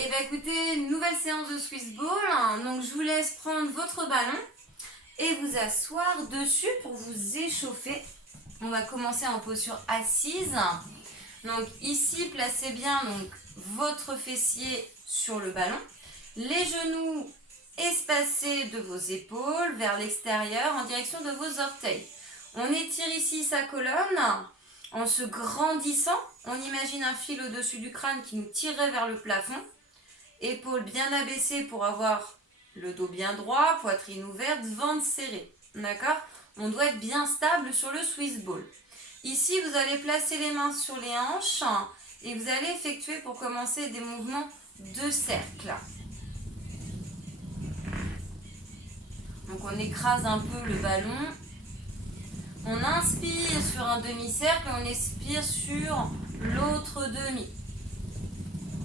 et bien écoutez, nouvelle séance de Swiss Ball. Donc je vous laisse prendre votre ballon et vous asseoir dessus pour vous échauffer. On va commencer en posture assise. Donc ici, placez bien donc, votre fessier sur le ballon. Les genoux espacés de vos épaules vers l'extérieur en direction de vos orteils. On étire ici sa colonne. En se grandissant, on imagine un fil au-dessus du crâne qui nous tirerait vers le plafond. Épaules bien abaissées pour avoir le dos bien droit, poitrine ouverte, ventre serré. D'accord? On doit être bien stable sur le Swiss Ball. Ici, vous allez placer les mains sur les hanches et vous allez effectuer pour commencer des mouvements de cercle. Donc on écrase un peu le ballon. On inspire sur un demi-cercle et on expire sur l'autre demi.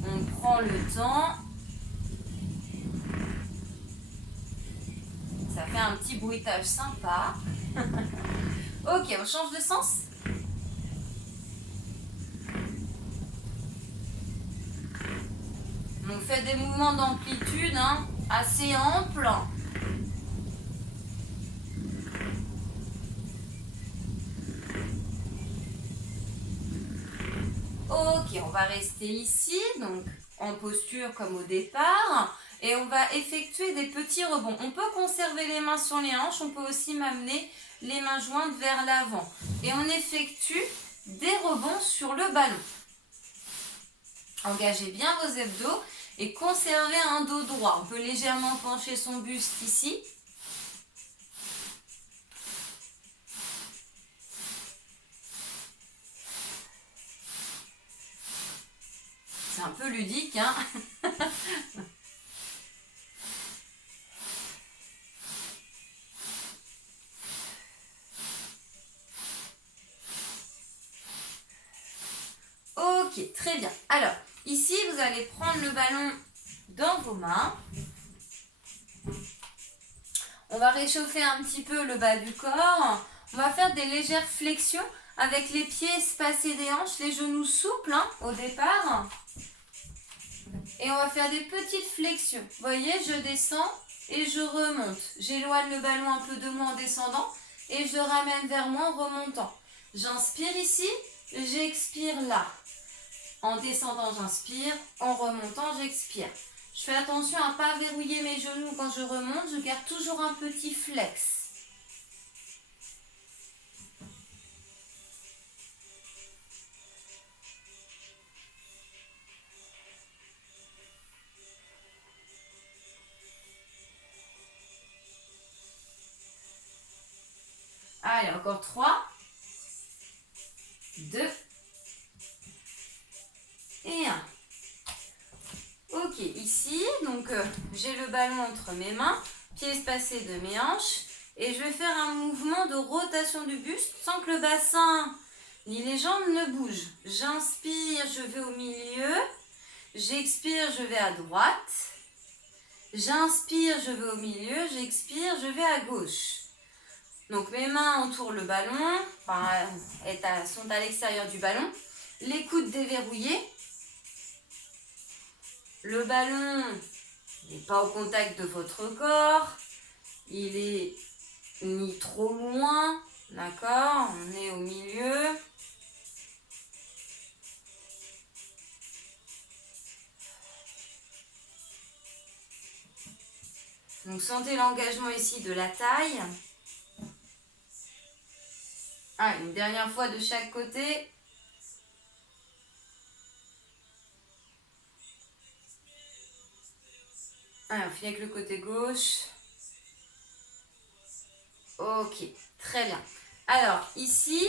On prend le temps. Ça fait un petit bruitage sympa. Ok, on change de sens. Donc faites des mouvements d'amplitude assez amples. Ok, on va rester ici, donc en posture comme au départ, et on va effectuer des petits rebonds. On peut conserver les mains sur les hanches, on peut aussi m'amener les mains jointes vers l'avant. Et on effectue des rebonds sur le ballon. Engagez bien vos abdos et conservez un dos droit. On peut légèrement pencher son buste ici. C'est un peu ludique, hein. Ok, très bien. Alors, ici, vous allez prendre le ballon dans vos mains. On va réchauffer un petit peu le bas du corps. On va faire des légères flexions avec les pieds espacés des hanches, les genoux souples au départ. Et on va faire des petites flexions. Vous voyez, je descends et je remonte. J'éloigne le ballon un peu de moi en descendant et je le ramène vers moi en remontant. J'inspire ici, j'expire là. En descendant, j'inspire. En remontant, j'expire. Je fais attention à ne pas verrouiller mes genoux quand je remonte. Je garde toujours un petit flex. Allez, encore 3, 2 et 1. Ok, ici, donc j'ai le ballon entre mes mains, pieds espacés de mes hanches, et je vais faire un mouvement de rotation du buste sans que le bassin ni les jambes ne bougent. J'inspire, je vais au milieu, j'expire, je vais à droite, j'inspire, je vais au milieu, j'expire, je vais à gauche. Donc mes mains entourent le ballon, sont à l'extérieur du ballon, les coudes déverrouillés. Le ballon n'est pas au contact de votre corps, il est ni trop loin, d'accord? On est au milieu. Donc sentez l'engagement ici de la taille. Une dernière fois de chaque côté. On finit avec le côté gauche. Ok, très bien. Alors ici,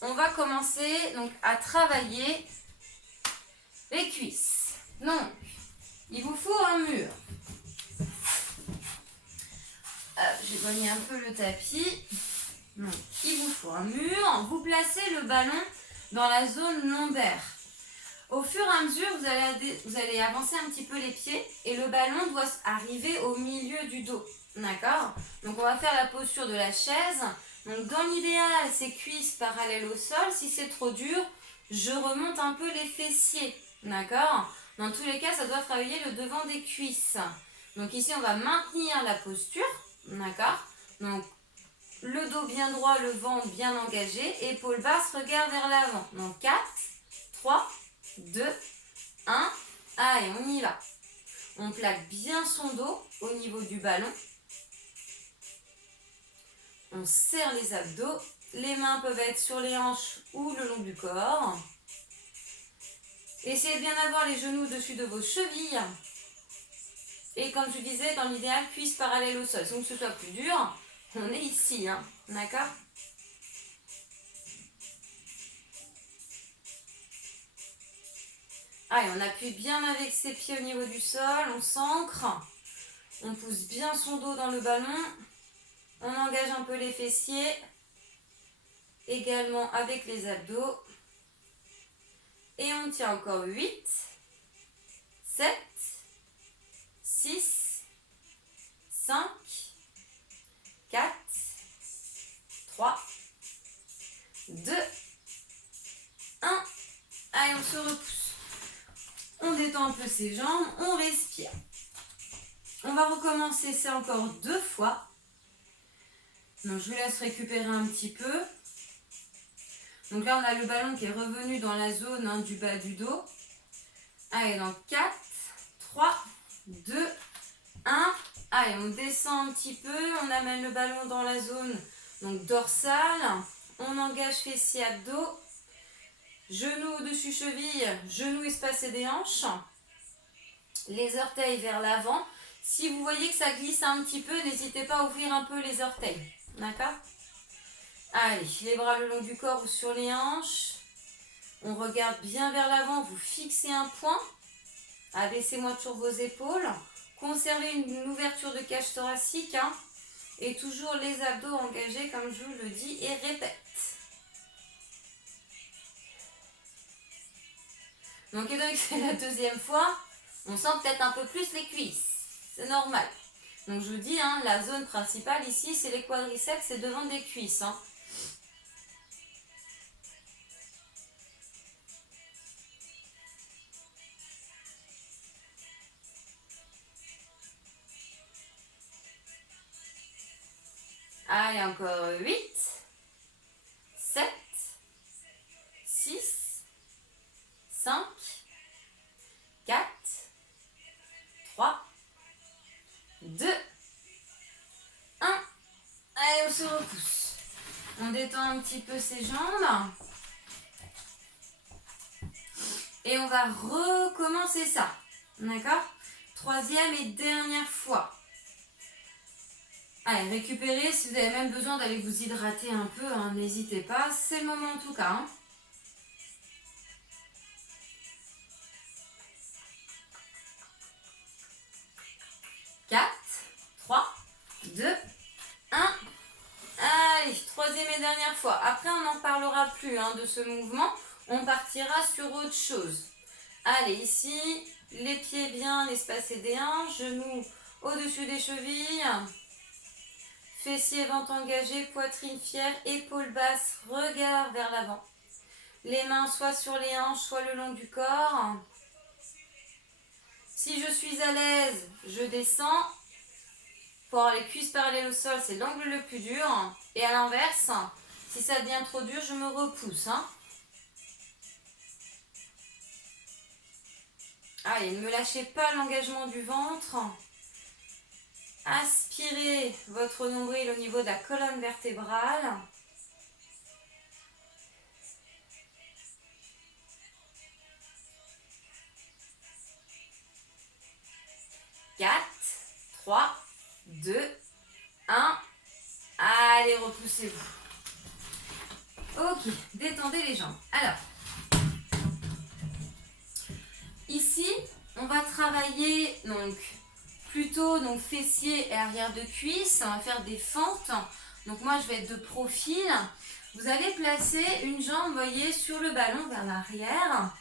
on va commencer donc, à travailler les cuisses. Donc, il vous faut un mur. J'éloigne un peu le tapis. Donc, il vous faut un mur. Vous placez le ballon dans la zone lombaire. Au fur et à mesure, vous allez avancer un petit peu les pieds et le ballon doit arriver au milieu du dos. D'accord? Donc, on va faire la posture de la chaise. Donc, dans l'idéal, c'est cuisses parallèles au sol. Si c'est trop dur, je remonte un peu les fessiers, d'accord? Dans tous les cas, ça doit travailler le devant des cuisses. Donc ici, on va maintenir la posture, d'accord? Donc, le dos bien droit, le ventre bien engagé, épaules basses, regard vers l'avant. Donc 4, 3, 2, 1, allez, on y va. On plaque bien son dos au niveau du ballon. On serre les abdos. Les mains peuvent être sur les hanches ou le long du corps. Essayez de bien avoir les genoux au-dessus de vos chevilles. Et comme je disais, dans l'idéal, cuisses parallèles au sol. Donc que ce soit plus dur, on est ici, hein, d'accord? Allez, on appuie bien avec ses pieds au niveau du sol, on s'ancre. On pousse bien son dos dans le ballon. On engage un peu les fessiers. Également avec les abdos. Et on tient encore 8, 7, 6, 5, 4, 3, 2, 1. Allez, on se repousse. On détend un peu ses jambes, on respire. On va recommencer ça encore 2 fois. Donc je vous laisse récupérer un petit peu. Donc là, on a le ballon qui est revenu dans la zone du bas du dos. Allez, dans 4, 3, 2, 1. Allez, on descend un petit peu. On amène le ballon dans la zone donc dorsale. On engage fessiers, abdos. Genoux au-dessus cheville, genoux espacés des hanches. Les orteils vers l'avant. Si vous voyez que ça glisse un petit peu, n'hésitez pas à ouvrir un peu les orteils. D'accord ? Allez, les bras le long du corps ou sur les hanches. On regarde bien vers l'avant, vous fixez un point. Abaissez-moi toujours vos épaules. Conservez une ouverture de cage thoracique. Hein, et toujours les abdos engagés comme je vous le dis et répète. Donc étant donné que c'est la deuxième fois, on sent peut-être un peu plus les cuisses. C'est normal. Donc je vous dis, hein, la zone principale ici, c'est les quadriceps, c'est devant des cuisses. Hein. Allez, encore 8, 7, 6, 5, 4, 3, 2, 1. Allez, on se repousse. On détend un petit peu ses jambes. Et on va recommencer ça. D'accord ? Troisième et dernière fois. Allez, récupérez. Si vous avez même besoin d'aller vous hydrater un peu, hein, n'hésitez pas. C'est le moment en tout cas. Hein. Quatre, 3, 2, 1. Allez, troisième et dernière fois. Après, on n'en parlera plus hein, de ce mouvement. On partira sur autre chose. Allez, ici, les pieds bien espacés des hanches, genoux au-dessus des chevilles. Fessiers, ventre engagé, poitrine fière, épaules basses, regard vers l'avant. Les mains soit sur les hanches, soit le long du corps. Si je suis à l'aise, je descends. Pour avoir les cuisses parallèles au sol, c'est l'angle le plus dur. Et à l'inverse, si ça devient trop dur, je me repousse. Hein. Allez, ne me lâchez pas l'engagement du ventre. Aspirez votre nombril au niveau de la colonne vertébrale. Quatre, 3, 2, 1. Allez, repoussez-vous. Ok, détendez les jambes. Alors, ici, on va travailler donc plutôt donc fessiers et arrière de cuisse. On va faire des fentes. Donc moi, je vais être de profil. Vous allez placer une jambe, voyez, sur le ballon vers l'arrière.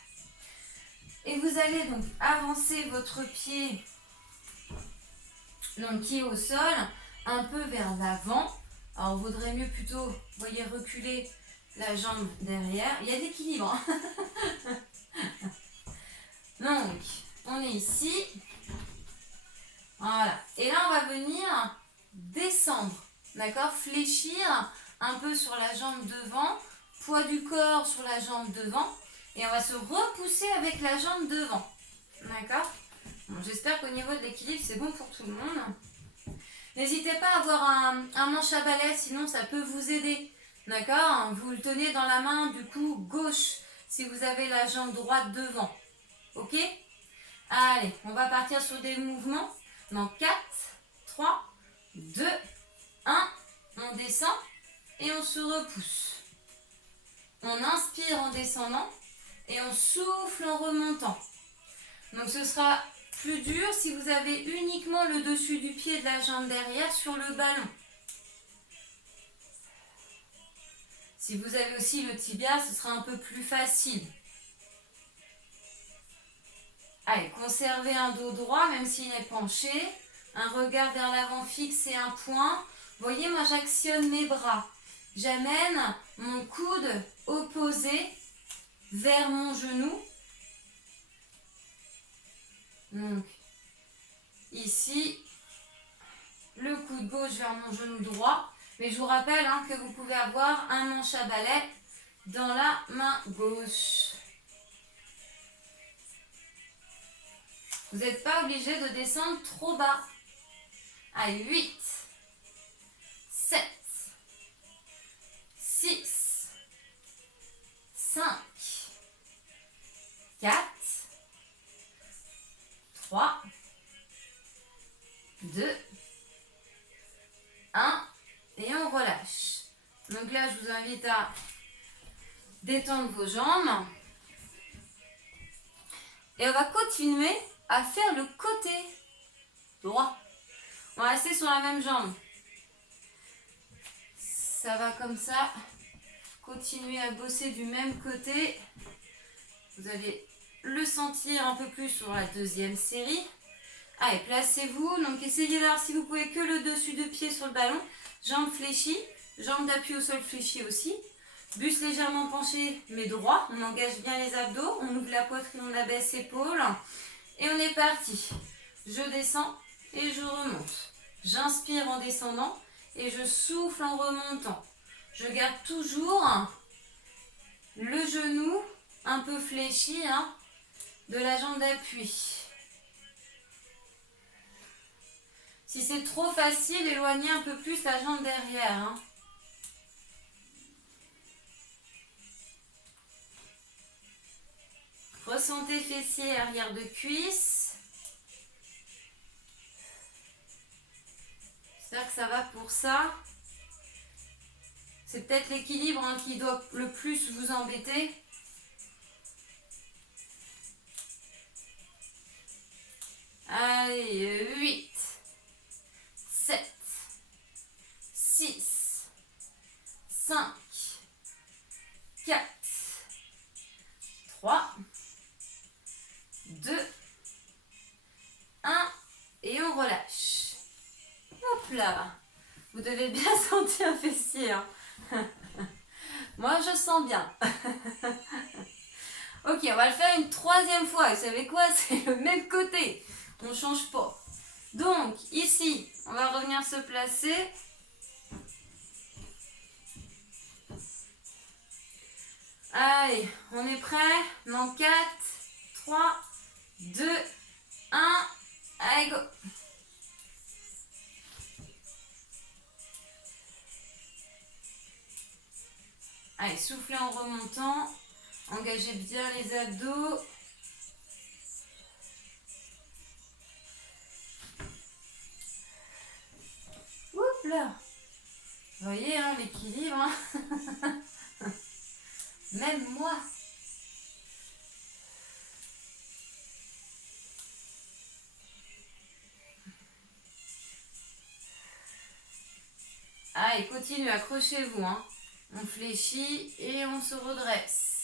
Et vous allez donc avancer votre pied donc, qui est au sol un peu vers l'avant. Alors, il vaudrait mieux plutôt, voyez, reculer la jambe derrière. Il y a de l'équilibre. Hein. Donc, on est ici. Voilà. Et là, on va venir descendre. D'accord? Fléchir un peu sur la jambe devant. Poids du corps sur la jambe devant. Et on va se repousser avec la jambe devant. D'accord? Bon, j'espère qu'au niveau de l'équilibre, c'est bon pour tout le monde. N'hésitez pas à avoir un manche à balai, sinon ça peut vous aider. D'accord? Vous le tenez dans la main du coup gauche si vous avez la jambe droite devant. Ok? Allez, on va partir sur des mouvements. Dans 4, 3, 2, 1. On descend et on se repousse. On inspire en descendant et on souffle en remontant. Donc ce sera plus dur si vous avez uniquement le dessus du pied de la jambe derrière sur le ballon. Si vous avez aussi le tibia, ce sera un peu plus facile. Allez, conservez un dos droit même s'il est penché. Un regard vers l'avant fixe et un point. Vous voyez, moi j'actionne mes bras. J'amène mon coude opposé vers mon genou. Donc, ici, le coude gauche vers mon genou droit. Mais je vous rappelle que vous pouvez avoir un manche à balai dans la main gauche. Vous n'êtes pas obligé de descendre trop bas. Allez, 8, 7, 6, 5, 4, 3, 2, 1 et on relâche. Donc là, je vous invite à détendre vos jambes. Et on va continuer à faire le côté droit. On va rester sur la même jambe. Ça va comme ça. Continuez à bosser du même côté. Vous allez le sentir un peu plus sur la deuxième série. Allez, placez-vous. Donc essayez de voir si vous pouvez que le dessus de pied sur le ballon. Jambes fléchies. Jambes d'appui au sol fléchies aussi. Buste légèrement penché mais droit. On engage bien les abdos. On ouvre la poitrine, on abaisse épaules. Et on est parti. Je descends et je remonte. J'inspire en descendant et je souffle en remontant. Je garde toujours le genou un peu fléchi de la jambe d'appui. Si c'est trop facile, éloignez un peu plus la jambe derrière. Ressentez fessier, arrière de cuisse. J'espère que ça va pour ça. C'est peut-être l'équilibre qui doit le plus vous embêter. Allez, 8, 7, 6, 5, 4, 3, 2, 1 et on relâche. Hop là. Vous devez bien sentir fessier. Moi, je sens bien. Ok, on va le faire une troisième fois. Vous savez quoi? C'est le même côté. On ne change pas. Donc, ici, on va revenir se placer. Allez, on est prêt? Dans 4, 3, 2, 1. Allez, go! Allez, soufflez en remontant. Engagez bien les abdos. Oups là. Vous voyez l'équilibre. Même moi. Allez, continuez, accrochez-vous. On fléchit et on se redresse.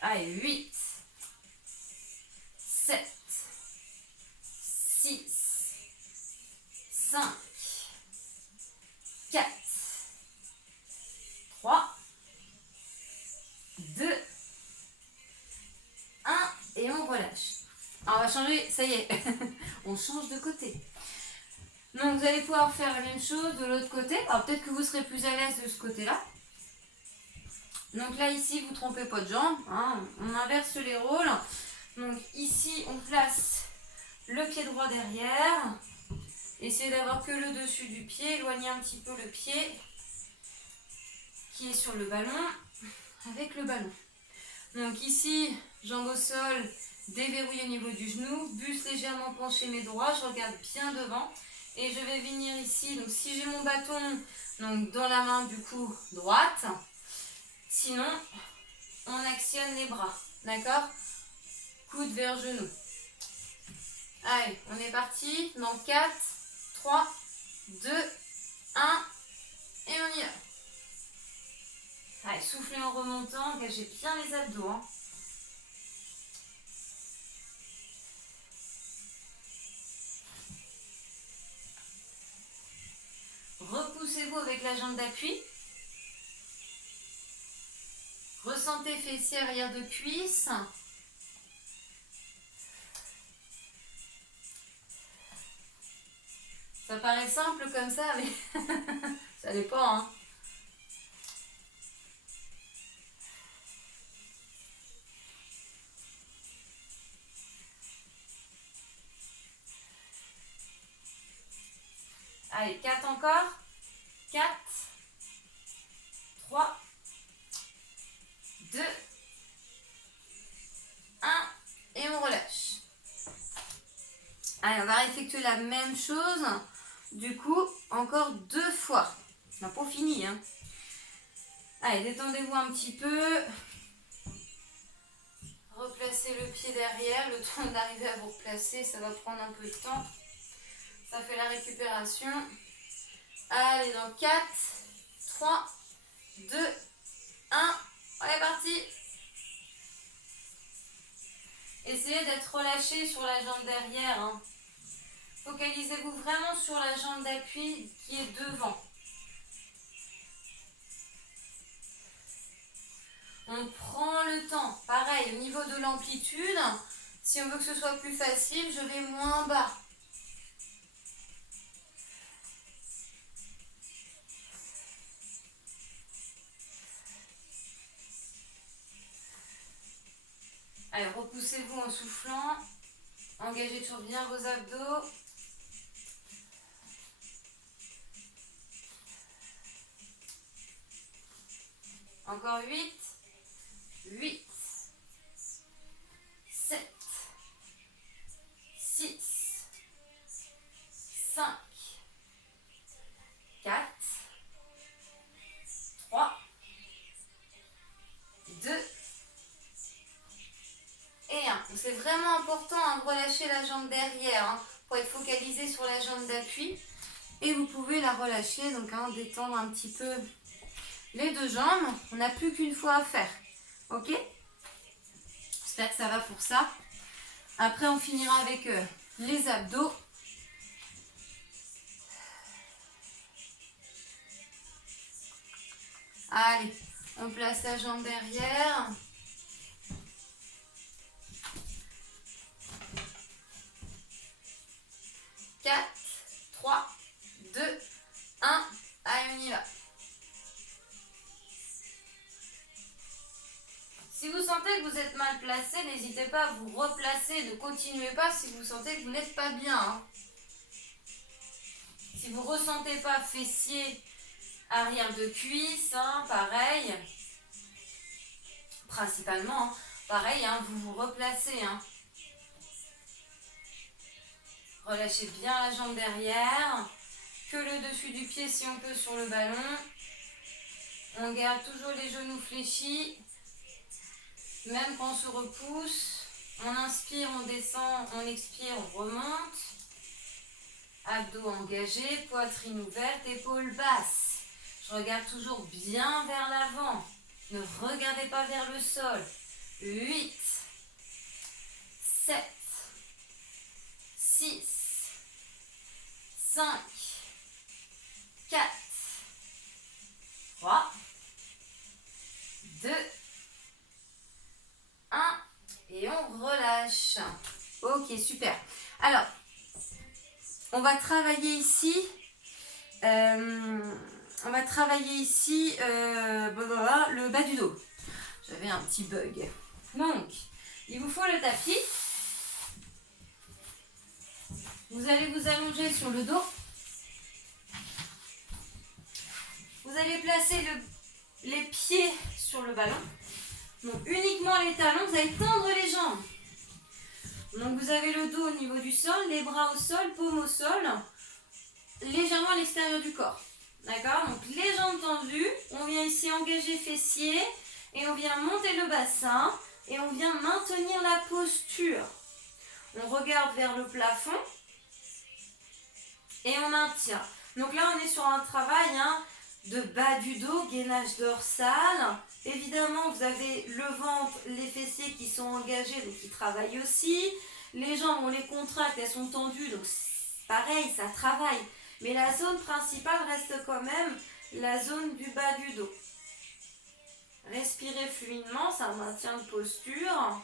Allez, 8, 7, 6, on va changer, ça y est, on change de côté. Donc vous allez pouvoir faire la même chose de l'autre côté. Alors peut-être que vous serez plus à l'aise de ce côté-là. Donc là, ici, vous ne trompez pas de jambe, hein, on inverse les rôles. Donc ici, on place le pied droit derrière. Essayez d'avoir que le dessus du pied, éloignez un petit peu le pied qui est sur le ballon avec le ballon. Donc ici, jambes au sol, déverrouille au niveau du genou, buste légèrement penché mes droits, je regarde bien devant et je vais venir ici. Donc si j'ai mon bâton donc dans la main du coup droite, sinon on actionne les bras, d'accord? Coude vers genou. Allez, on est parti dans 4, 3, 2, 1 et on y va. Allez, soufflez en remontant, engagez bien les abdos. Hein. Repoussez-vous avec la jambe d'appui. Ressentez fessier arrière de cuisse. Ça paraît simple comme ça, mais ça l'est pas. Hein. Allez, 4 encore. 4, 3, 2, 1 et on relâche. Allez, on va effectuer la même chose. Du coup, encore 2 fois. On n'a pas fini. Hein. Allez, détendez-vous un petit peu. Replacez le pied derrière. Le temps d'arriver à vous replacer, ça va prendre un peu de temps. Ça fait la récupération. Allez, dans 4, 3, 2, 1. On est parti. Essayez d'être relâché sur la jambe derrière. Hein. Focalisez-vous vraiment sur la jambe d'appui qui est devant. On prend le temps. Pareil, au niveau de l'amplitude, si on veut que ce soit plus facile, je vais moins bas. Allez, repoussez-vous en soufflant. Engagez toujours bien vos abdos. Encore 8, 8, 7, 6, 5, 4, 3, 2 et 1. C'est vraiment important de relâcher la jambe derrière pour être focalisé sur la jambe d'appui. Et vous pouvez la relâcher, donc détendre un petit peu les 2 jambes. On n'a plus qu'une fois à faire. Ok? J'espère que ça va pour ça. Après, on finira avec les abdos. Allez, on place la jambe derrière. Quatre, 3, 2, 1. Allez, on y va. Si vous sentez que vous êtes mal placé, n'hésitez pas à vous replacer. Ne continuez pas si vous sentez que vous n'êtes pas bien. Hein. Si vous ne ressentez pas fessier, arrière de cuisse, pareil. Principalement, pareil, vous vous replacez. Relâchez bien la jambe derrière. Que le dessus du pied si on peut sur le ballon. On garde toujours les genoux fléchis. Même quand on se repousse, on inspire, on descend, on expire, on remonte. Abdos engagés, poitrine ouverte, épaules basses. Je regarde toujours bien vers l'avant. Ne regardez pas vers le sol. 8, 7, 6, 5, 4, 3, 2, 1 et on relâche. Ok, Ok, super. Alors, on va travailler ici. Le bas du dos. J'avais un petit bug. Donc, il vous faut le tapis. Vous allez vous allonger sur le dos. Vous allez placer les pieds sur le ballon. Donc, uniquement les talons. Vous allez tendre les jambes. Donc, vous avez le dos au niveau du sol, les bras au sol, paume au sol, légèrement à l'extérieur du corps. D'accord? Donc, les jambes tendues. On vient ici engager fessiers et on vient monter le bassin et on vient maintenir la posture. On regarde vers le plafond et on maintient. Donc là, on est sur un travail de bas du dos, gainage dorsal. Évidemment, vous avez le ventre, les fessiers qui sont engagés, donc qui travaillent aussi. Les jambes, on les contracte, elles sont tendues, donc pareil, ça travaille. Mais la zone principale reste quand même la zone du bas du dos. Respirez fluidement, ça maintient de posture.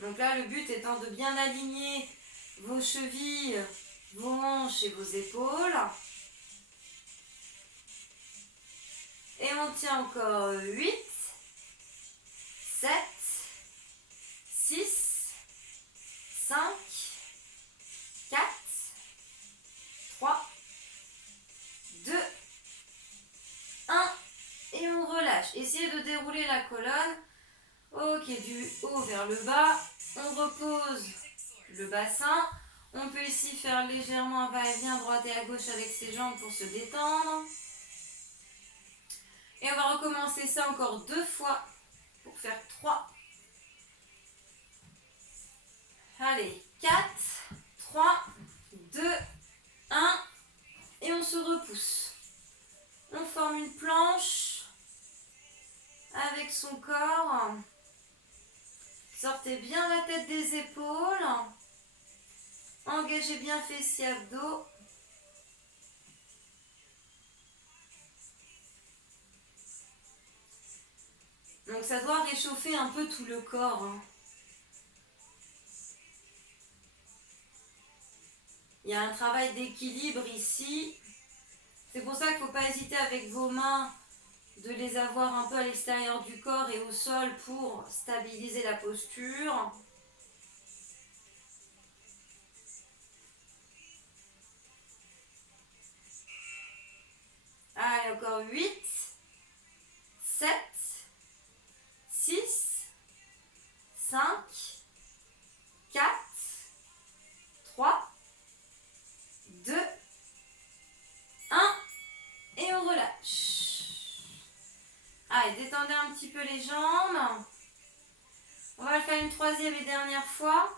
Donc là, le but étant de bien aligner vos chevilles, vos hanches et vos épaules. Et on tient encore 8, 7, 6, 5, 4, 3, 2, 1 et on relâche. Essayez de dérouler la colonne. Ok, du haut vers le bas. On repose le bassin. On peut ici faire légèrement un va-et-vient à droite et à gauche avec ses jambes pour se détendre. Et on va recommencer ça encore 2 fois pour faire 3. Allez, 4, 3, 2, 1 et on se repousse. On forme une planche avec son corps. Sortez bien la tête des épaules. Engagez bien fessiers abdos. Donc ça doit réchauffer un peu tout le corps. Il y a un travail d'équilibre ici. C'est pour ça qu'il ne faut pas hésiter avec vos mains de les avoir un peu à l'extérieur du corps et au sol pour stabiliser la posture. Allez, encore 8, 7, 6, 5, 4, 3, 2, 1 et on relâche. Allez, détendez un petit peu les jambes. On va le faire une 3e et dernière fois.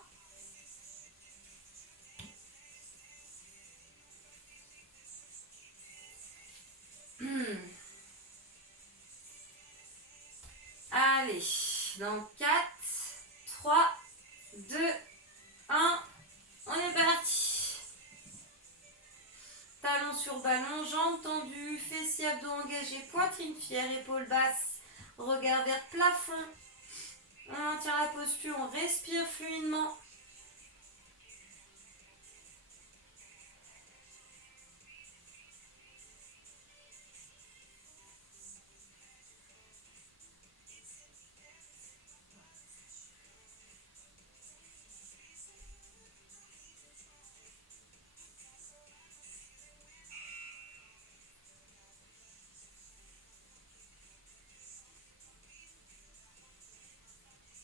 Allez, dans 4, 3, 2, 1, on est parti. Talons sur ballon, jambes tendues, fessiers abdos engagés, poitrine fière, épaules basses, regard vers plafond. On maintient la posture, on respire fluidement.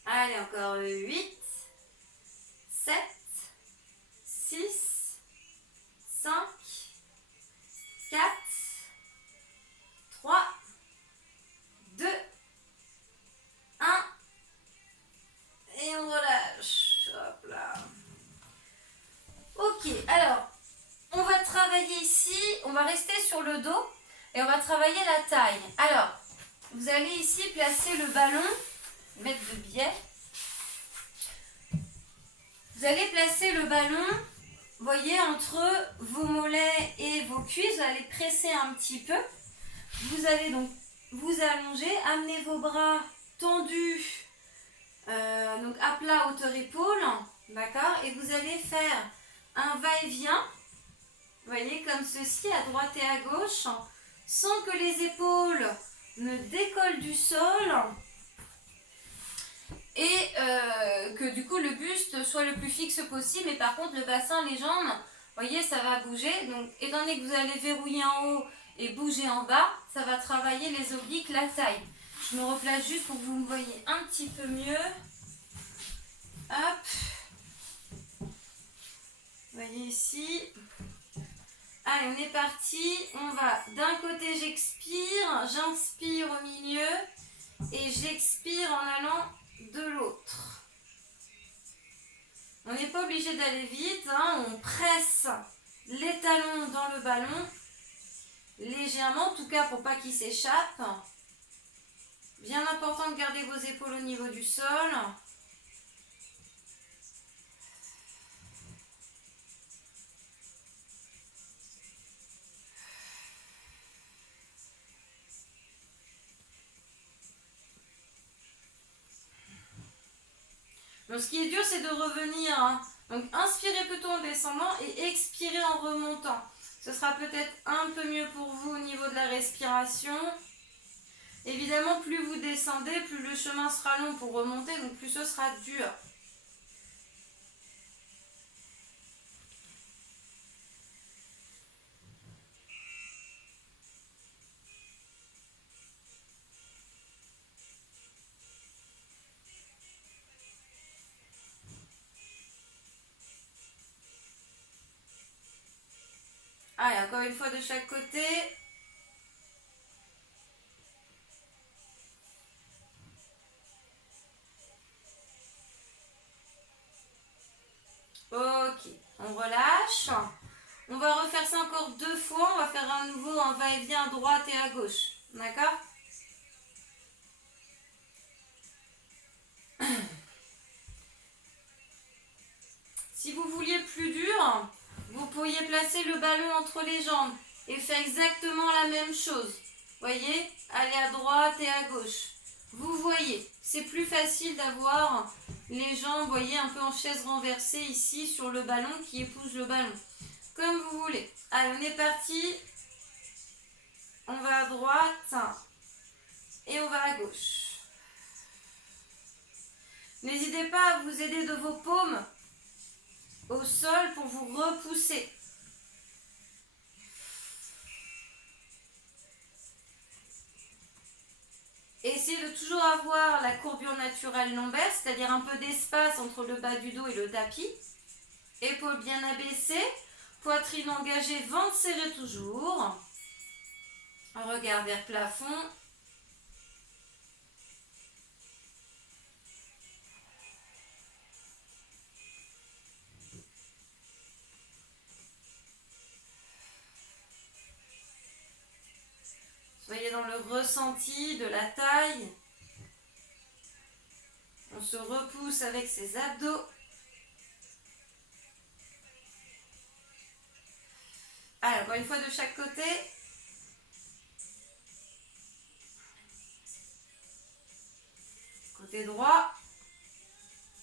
Allez, encore 8, 7, 6, 5, 4, 3, 2, 1. Et on relâche. Hop là. Ok, alors, on va travailler ici, on va rester sur le dos et on va travailler la taille. Alors, vous allez ici placer le ballon, mettre de biais. Vous allez placer le ballon voyez, entre vos mollets et vos cuisses, vous allez presser un petit peu. Vous allez donc vous allonger, amener vos bras tendus, donc à plat, hauteur épaule, d'accord? Et vous allez faire un va-et-vient, voyez, comme ceci, à droite et à gauche, sans que les épaules ne décollent du sol et que du coup le buste soit le plus fixe possible. Mais par contre, le bassin, les jambes, voyez, ça va bouger. Donc, étant donné que vous allez verrouiller en haut et bouger en bas, ça va travailler les obliques, la taille. Je me replace juste pour que vous me voyez un petit peu mieux. Hop. Voyez ici. Allez, on est parti. On va d'un côté, j'expire, j'inspire au milieu et j'expire en allant de l'autre. On n'est pas obligé d'aller vite, hein. On presse les talons dans le ballon légèrement, en tout cas pour pas qu'il s'échappe. Bien important de garder vos épaules au niveau du sol. Donc ce qui est dur, c'est de revenir, hein. Donc inspirez plutôt en descendant et expirez en remontant. Ce sera peut-être un peu mieux pour vous au niveau de la respiration. Évidemment, plus vous descendez, plus le chemin sera long pour remonter, donc plus ce sera dur. Allez, encore une fois de chaque côté. Ok, on relâche. On va refaire ça encore 2 fois. On va faire à nouveau un va-et-vient à droite et à gauche. D'accord ? Si vous vouliez plus dur, vous pourriez placer le ballon entre les jambes et faire exactement la même chose. Voyez, aller à droite et à gauche. Vous voyez, c'est plus facile d'avoir les jambes, voyez, un peu en chaise renversée ici sur le ballon qui épouse le ballon. Comme vous voulez. Allez, on est parti. On va à droite et on va à gauche. N'hésitez pas à vous aider de vos paumes au sol pour vous repousser. Essayez de toujours avoir la courbure naturelle lombaire, c'est-à-dire un peu d'espace entre le bas du dos et le tapis. Épaules bien abaissées, poitrine engagée, ventre serré toujours. Regard vers plafond. Soyez dans le ressenti de la taille. On se repousse avec ses abdos. Allez, encore une fois de chaque côté. Côté droit.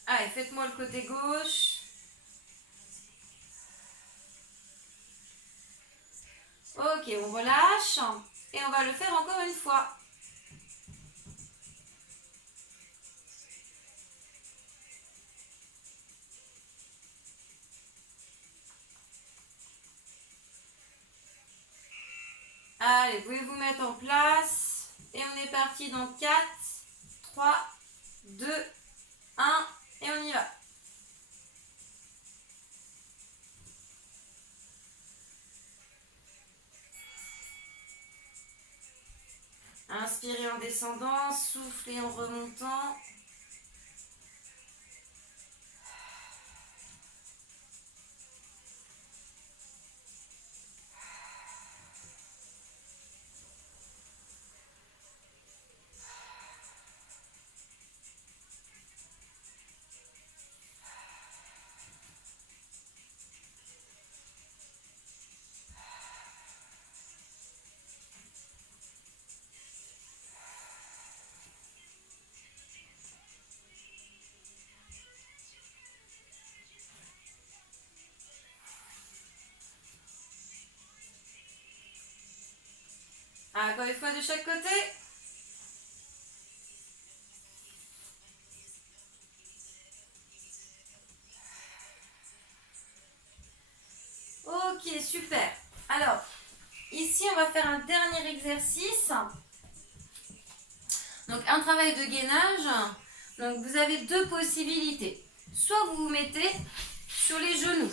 Allez, faites-moi le côté gauche. Ok, on relâche. Et on va le faire encore une fois. Allez, vous pouvez vous mettre en place. Et on est parti dans 4, 3, 2, 1. Et on y va. Inspirez en descendant, soufflez en remontant. Encore une fois de chaque côté. Ok, super. Alors, ici, on va faire un dernier exercice. Donc, un travail de gainage. Donc, vous avez deux possibilités. Soit vous vous mettez sur les genoux.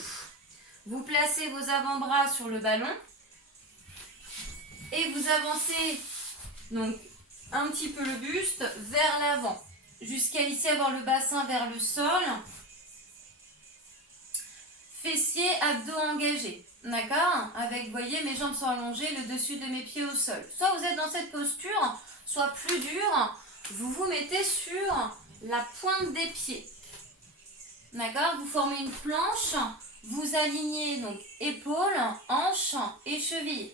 Vous placez vos avant-bras sur le ballon. Et vous avancez donc un petit peu le buste vers l'avant. Jusqu'à ici avoir le bassin vers le sol. Fessiers, abdos engagés. D'accord? Avec, vous voyez, mes jambes sont allongées, le dessus de mes pieds au sol. Soit vous êtes dans cette posture, soit plus dur, vous vous mettez sur la pointe des pieds. D'accord? Vous formez une planche, vous alignez donc épaules, hanches et chevilles.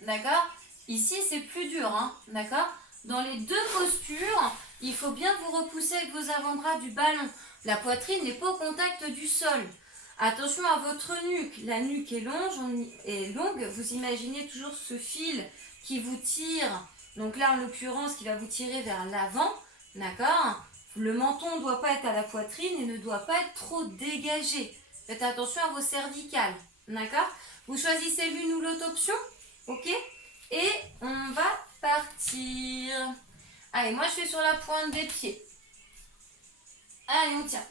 D'accord? Ici, c'est plus dur, hein? D'accord? Dans les deux postures, il faut bien vous repousser avec vos avant-bras du ballon. La poitrine n'est pas au contact du sol. Attention à votre nuque. La nuque est longue. Vous imaginez toujours ce fil qui vous tire. Donc là, en l'occurrence, qui va vous tirer vers l'avant. D'accord? Le menton ne doit pas être à la poitrine et ne doit pas être trop dégagé. Faites attention à vos cervicales. D'accord? Vous choisissez l'une ou l'autre option. Ok? Et on va partir. Allez, moi je suis sur la pointe des pieds. Allez, on tient.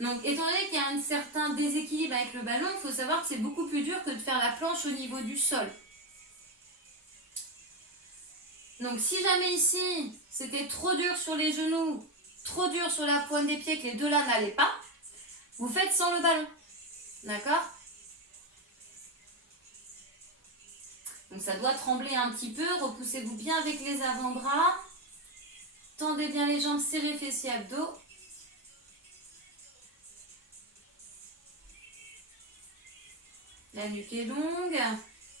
Donc, étant donné qu'il y a un certain déséquilibre avec le ballon, il faut savoir que c'est beaucoup plus dur que de faire la planche au niveau du sol. Donc, si jamais ici, c'était trop dur sur les genoux, trop dur sur la pointe des pieds, que les deux là n'allaient pas, vous faites sans le ballon. D'accord? Donc, ça doit trembler un petit peu. Repoussez-vous bien avec les avant-bras. Tendez bien les jambes, serrez fessiers, abdos. La nuque est longue.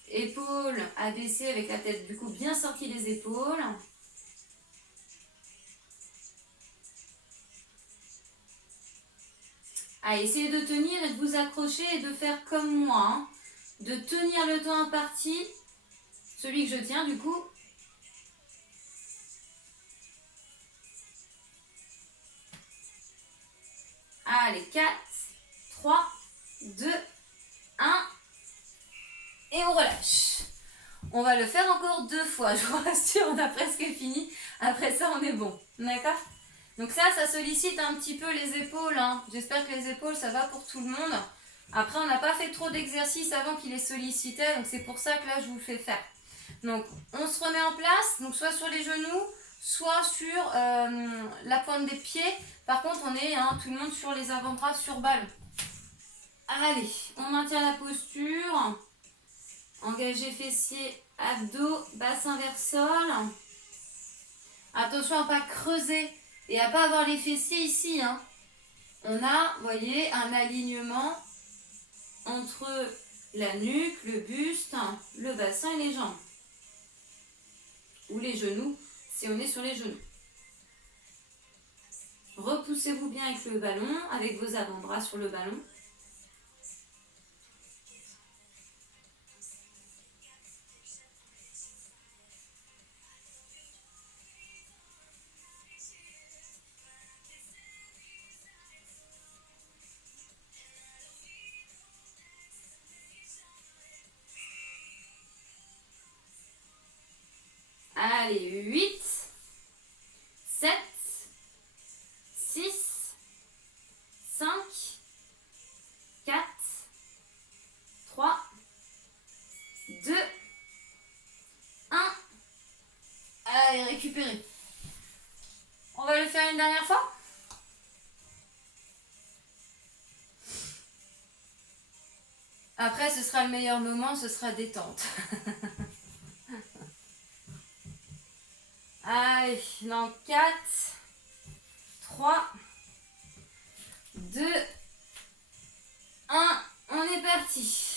Épaules abaissées avec la tête du coup bien sortie des épaules. Allez, essayez de tenir et de vous accrocher et de faire comme moi. Hein. De tenir le temps imparti. Celui que je tiens du coup. Allez, 4, 3, 2, 1. Et on relâche. On va le faire encore 2 fois. Je vous rassure, on a presque fini. Après ça, on est bon. D'accord? Donc ça sollicite un petit peu les épaules. Hein. J'espère que les épaules, ça va pour tout le monde. Après, on n'a pas fait trop d'exercices avant qu'il les sollicitait. Donc c'est pour ça que là, je vous le fais faire. Donc, on se remet en place. Donc, soit sur les genoux, soit sur la pointe des pieds. Par contre, on est tout le monde sur les avant-bras sur balle. Allez, on maintient la posture. Engagez fessiers, abdos, bassin vers sol. Attention à ne pas creuser et à ne pas avoir les fessiers ici. Hein. On a, vous voyez, un alignement entre la nuque, le buste, le bassin et les jambes. Ou les genoux, si on est sur les genoux. Repoussez-vous bien avec le ballon, avec vos avant-bras sur le ballon. Allez, 8, 7, 6, 5, 4, 3, 2, 1. Allez, récupérez. On va le faire une dernière fois. Après, ce sera le meilleur moment, ce sera détente. Allez, dans 4, 3, 2, 1, on est parti.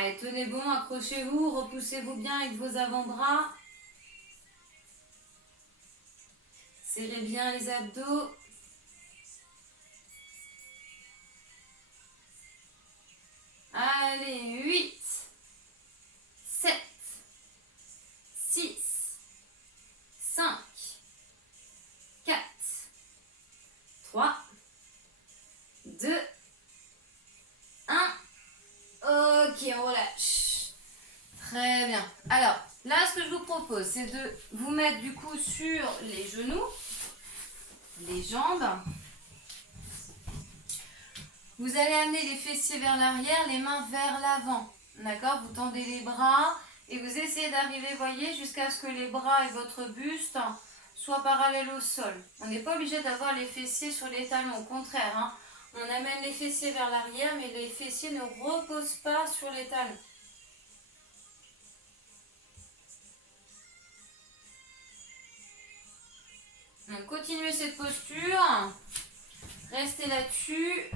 Allez, tenez bon, accrochez-vous, repoussez-vous bien avec vos avant-bras. Serrez bien les abdos. Allez, 8, 7, 6, 5, 4, 3, 2, 1. Ok, on relâche. Très bien. Alors, là, ce que je vous propose, c'est de vous mettre du coup sur les genoux, les jambes. Vous allez amener les fessiers vers l'arrière, les mains vers l'avant. D'accord? Vous tendez les bras et vous essayez d'arriver, voyez, jusqu'à ce que les bras et votre buste soient parallèles au sol. On n'est pas obligé d'avoir les fessiers sur les talons, au contraire. Hein. On amène les fessiers vers l'arrière, mais les fessiers ne reposent pas sur les talons. Donc, continuez cette posture. Restez là-dessus.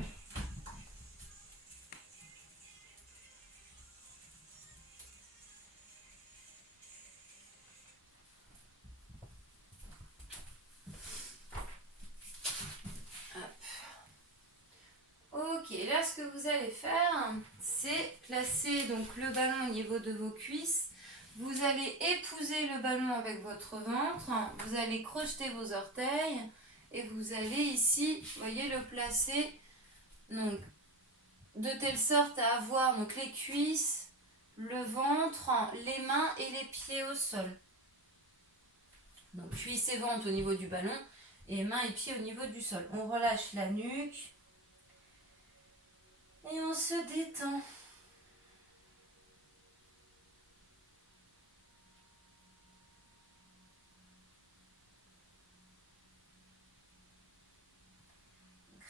Ok, là ce que vous allez faire, c'est placer donc le ballon au niveau de vos cuisses. Vous allez épouser le ballon avec votre ventre. Vous allez crocheter vos orteils et vous allez ici, vous voyez, le placer donc de telle sorte à avoir donc les cuisses, le ventre, les mains et les pieds au sol. Donc cuisses et ventre au niveau du ballon et mains et pieds au niveau du sol. On relâche la nuque. Et on se détend.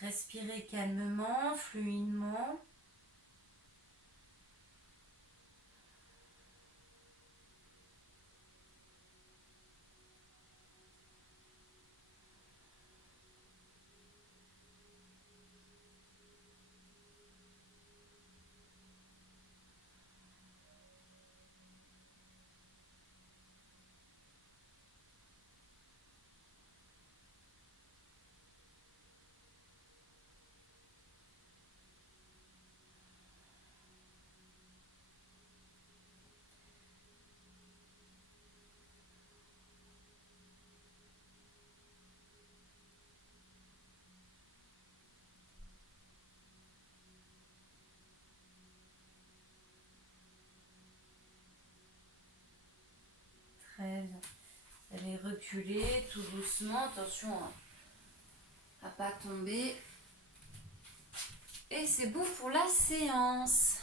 Respirez calmement, fluidement. Très bien. Vous allez reculer tout doucement. Attention à ne pas tomber. Et c'est bon pour la séance.